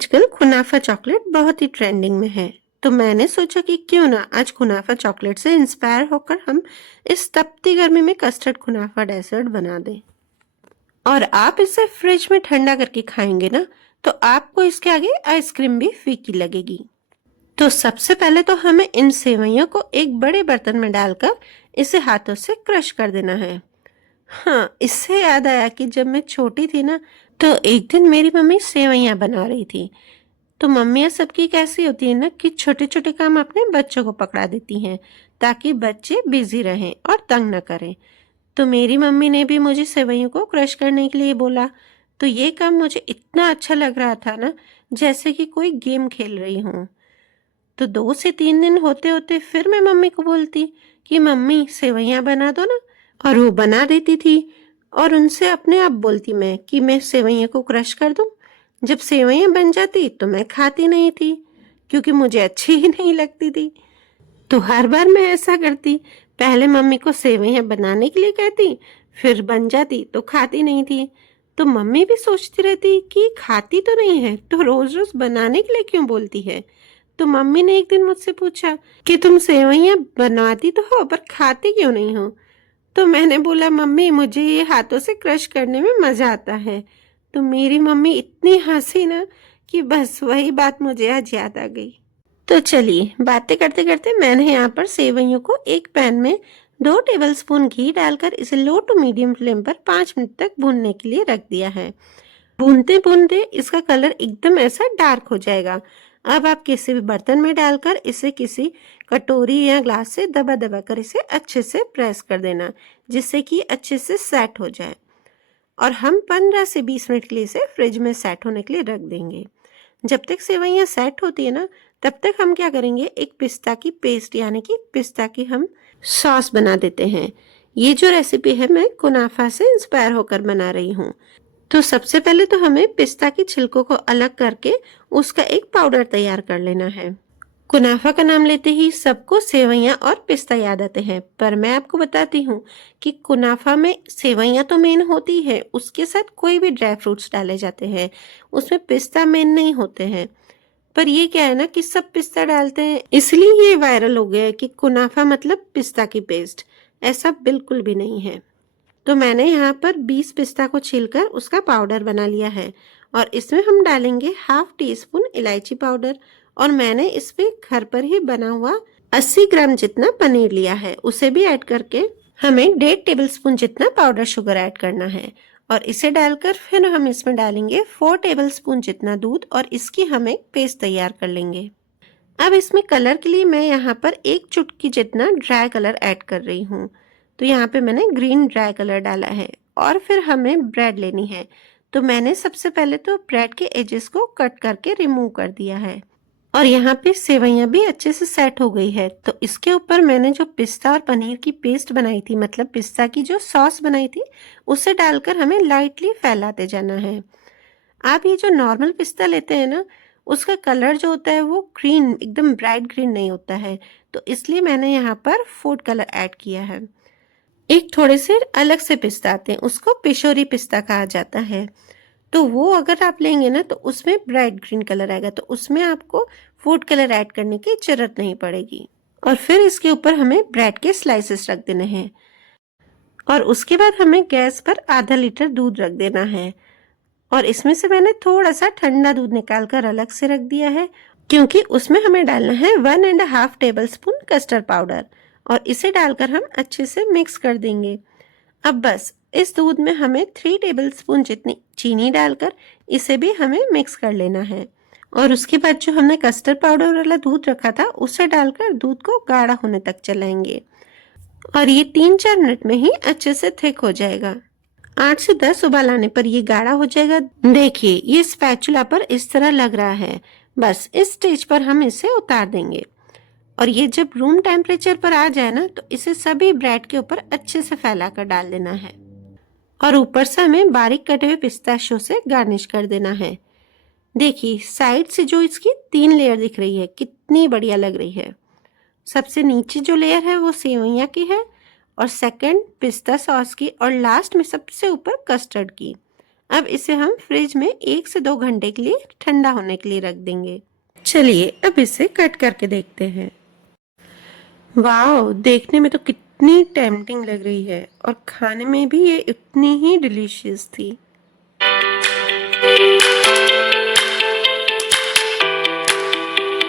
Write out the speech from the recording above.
आजकल कुनाफा चॉकलेट बहुत ही ट्रेंडिंग में है। तो मैंने सोचा कि क्यों ना आज कुनाफा चॉकलेट से इंस्पायर होकर हम इस तपती गर्मी में कस्टर्ड कुनाफा डेजर्ट बना दें। और आप इसे फ्रिज में ठंडा करके खाएंगे ना, तो आपको इसके आगे आइसक्रीम भी फीकी लगेगी। तो सबसे पहले तो हमें इन सेवइयों को एक बड़े बर्तन में डालकर इसे हाथों से क्रश कर देना है। हाँ, इससे याद आया कि जब मैं छोटी थी ना, तो एक दिन मेरी मम्मी सेवइयां बना रही थी। तो मम्मियाँ सबकी कैसी होती है ना कि छोटे छोटे काम अपने बच्चों को पकड़ा देती हैं ताकि बच्चे बिजी रहें और तंग न करें। तो मेरी मम्मी ने भी मुझे सेवइयों को क्रश करने के लिए बोला। तो ये काम मुझे इतना अच्छा लग रहा था ना, जैसे कि कोई गेम खेल रही हूँ। तो 2 से 3 दिन होते होते फिर मैं मम्मी को बोलती कि मम्मी सेवइयाँ बना दो ना, और वो बना देती थी। और उनसे अपने आप बोलती मैं कि मैं सेवइयों को क्रश कर दूं। जब सेवइयाँ बन जाती तो मैं खाती नहीं थी, क्योंकि मुझे अच्छी ही नहीं लगती थी। तो हर बार मैं ऐसा करती, पहले मम्मी को सेवइयाँ बनाने के लिए कहती, फिर बन जाती तो खाती नहीं थी। तो मम्मी भी सोचती रहती कि खाती तो नहीं है तो रोज रोज बनाने के लिए क्यों बोलती है। तो मम्मी ने एक दिन मुझसे पूछा कि तुम सेवइयाँ बनवाती तो हो पर खाती क्यों नहीं हो। तो मैंने बोला मम्मी मुझे ये हाथों से क्रश करने में मजा आता है। तो मेरी मम्मी इतनी हंसी ना कि बस वही बात मुझे आज याद आ गई। तो चलिए बातें करते करते मैंने यहाँ पर सेवइयों को एक पैन में 2 टेबलस्पून घी डालकर इसे लो टू मीडियम फ्लेम पर 5 मिनट तक भूनने के लिए रख दिया है। भूनते भूनते इसका कलर एकदम ऐसा डार्क हो जाएगा। अब आप किसी भी बर्तन में डालकर इसे किसी कटोरी या ग्लास से दबा दबा कर इसे अच्छे से प्रेस कर देना, जिससे कि अच्छे से सेट हो जाए। और हम 15 से 20 मिनट के लिए इसे फ्रिज में सेट होने के लिए रख देंगे। जब तक सेवइयाँ सेट होती है ना, तब तक हम क्या करेंगे, एक पिस्ता की पेस्ट यानी कि पिस्ता की हम सॉस बना देते हैं। ये जो रेसिपी है मैं कुनाफा से इंस्पायर होकर बना रही हूँ। तो सबसे पहले तो हमें पिस्ता की छिलकों को अलग करके उसका एक पाउडर तैयार कर लेना है। कुनाफा का नाम लेते ही सबको सेवइयां और पिस्ता याद आते हैं, पर मैं आपको बताती हूँ कि कुनाफा में सेवइयां तो मेन होती है, उसके साथ कोई भी ड्राई फ्रूट्स डाले जाते हैं, उसमें पिस्ता मेन नहीं होते हैं। पर ये क्या है ना कि सब पिस्ता डालते हैं, इसलिए ये वायरल हो गया है कि कुनाफा मतलब पिस्ता की पेस्ट। ऐसा बिल्कुल भी नहीं है। तो मैंने यहाँ पर 20 पिस्ता को छीलकर उसका पाउडर बना लिया है, और इसमें हम डालेंगे हाफ टी स्पून इलायची पाउडर। और मैंने इसमें घर पर ही बना हुआ 80 ग्राम जितना पनीर लिया है, उसे भी ऐड करके हमें 1.5 टेबलस्पून जितना पाउडर शुगर ऐड करना है। और इसे डालकर फिर हम इसमें डालेंगे 4 टेबलस्पून जितना दूध, और इसकी हम एक पेस्ट तैयार कर लेंगे। अब इसमें कलर के लिए मैं यहाँ पर 1 चुटकी जितना ड्राई कलर ऐड कर रही हूँ। तो यहाँ पे मैंने ग्रीन ड्राई कलर डाला है। और फिर हमें ब्रेड लेनी है। तो मैंने सबसे पहले तो ब्रेड के एजेस को कट करके रिमूव कर दिया है। और यहाँ पे सेवइयाँ भी अच्छे से सेट हो गई है। तो इसके ऊपर मैंने जो पिस्ता और पनीर की पेस्ट बनाई थी, मतलब पिस्ता की जो सॉस बनाई थी, उसे डालकर हमें लाइटली फैलाते जाना है। आप ये जो नॉर्मल पिस्ता लेते हैं ना, उसका कलर जो होता है वो ग्रीन, एकदम ब्राइट ग्रीन नहीं होता है। तो इसलिए मैंने यहाँ पर फूड कलर ऐड किया है। एक थोड़े से अलग से पिस्ता आते हैं, उसको पिशोरी पिस्ता कहा जाता है। तो वो अगर आप लेंगे ना तो उसमें ब्राइट ग्रीन कलर आएगा, तो उसमें आपको फूड कलर ऐड करने की जरूरत नहीं पड़ेगी। और फिर इसके ऊपर हमें ब्रेड के स्लाइसेस रख देने हैं। और उसके बाद हमें गैस पर आधा लीटर दूध रख देना है। और इसमें से मैंने थोड़ा सा ठंडा दूध निकाल कर अलग से रख दिया है, क्योंकि उसमें हमें डालना है 1.5 टेबलस्पून कस्टर्ड पाउडर। और इसे डालकर हम अच्छे से मिक्स कर देंगे। अब बस इस दूध में हमें 3 टेबलस्पून जितनी चीनी डालकर इसे भी हमें मिक्स कर लेना है। और उसके बाद जो हमने कस्टर्ड पाउडर वाला दूध रखा था, उसे डालकर दूध को गाढ़ा होने तक चलाएंगे। और ये 3-4 मिनट में ही अच्छे से थिक हो जाएगा। 8 से 10 उबाल आने पर ये गाढ़ा हो जाएगा। देखिए ये स्पैचुला पर इस तरह लग रहा है। बस इस स्टेज पर हम इसे उतार देंगे। और ये जब रूम टेम्परेचर पर आ जाए ना, तो इसे सभी ब्रेड के ऊपर अच्छे से फैलाकर डाल देना है। और ऊपर से हमें बारीक कटे हुए पिस्ताशियो से गार्निश कर देना है। देखिए साइड से जो इसकी 3 लेयर दिख रही है, कितनी बढ़िया लग रही है। सबसे नीचे जो लेयर है वो सेवइयाँ की है, और सेकंड पिस्ता सॉस की, और लास्ट में सबसे ऊपर कस्टर्ड की। अब इसे हम फ्रिज में 1 से 2 घंटे के लिए ठंडा होने के लिए रख देंगे। चलिए अब इसे कट करके देखते हैं। वाओ, देखने में तो कितनी टेम्पटिंग लग रही है और खाने में भी ये इतनी ही डिलीशियस थी।